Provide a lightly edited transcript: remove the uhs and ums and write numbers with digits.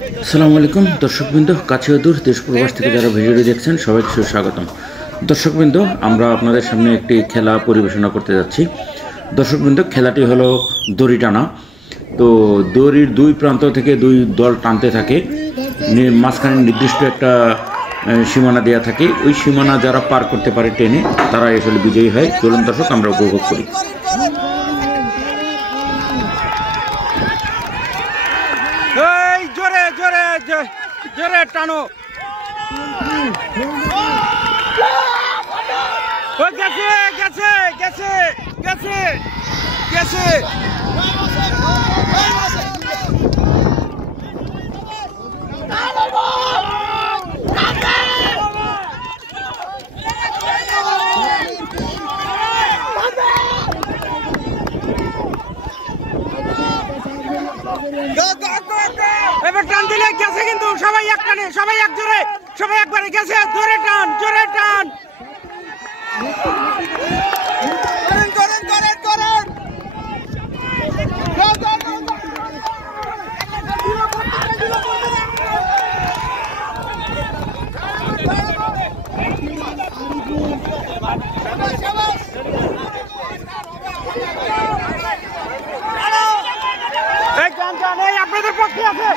আসসালামু আলাইকুম দর্শকবৃন্দ, কাছে ও দূর দেশ প্রবাস থেকে যারা ভিডিওটি দেখছেন সবাইকে সুস্বাগতম। দর্শকবৃন্দ, আমরা আপনাদের সামনে একটি খেলা পরিবেশনা করতে যাচ্ছি। দর্শকবৃন্দ, খেলাটি হলো দড়ি টানা। তো দড়ির দুই প্রান্ত থেকে দুই দল টানতে থাকে, মাঝখানে নির্দিষ্ট একটা সীমানা দেওয়া থাকে। ওই সীমানা যারা পার করতে পারে টেনে, তারা আসলে বিজয়ী হয়। চলুন দর্শক, আমরা উপভোগ করি। জোরে জোরে জোরে টানো। গেছে গেছে গেছে গেছে গেছে। এবার টান দিলে গেছে, কিন্তু সবাই এক টানে, সবাই এক জোরে, সবাই একবারে গেছে। জোরে টান, জোরে টান। আপনাদের পক্ষে আছে।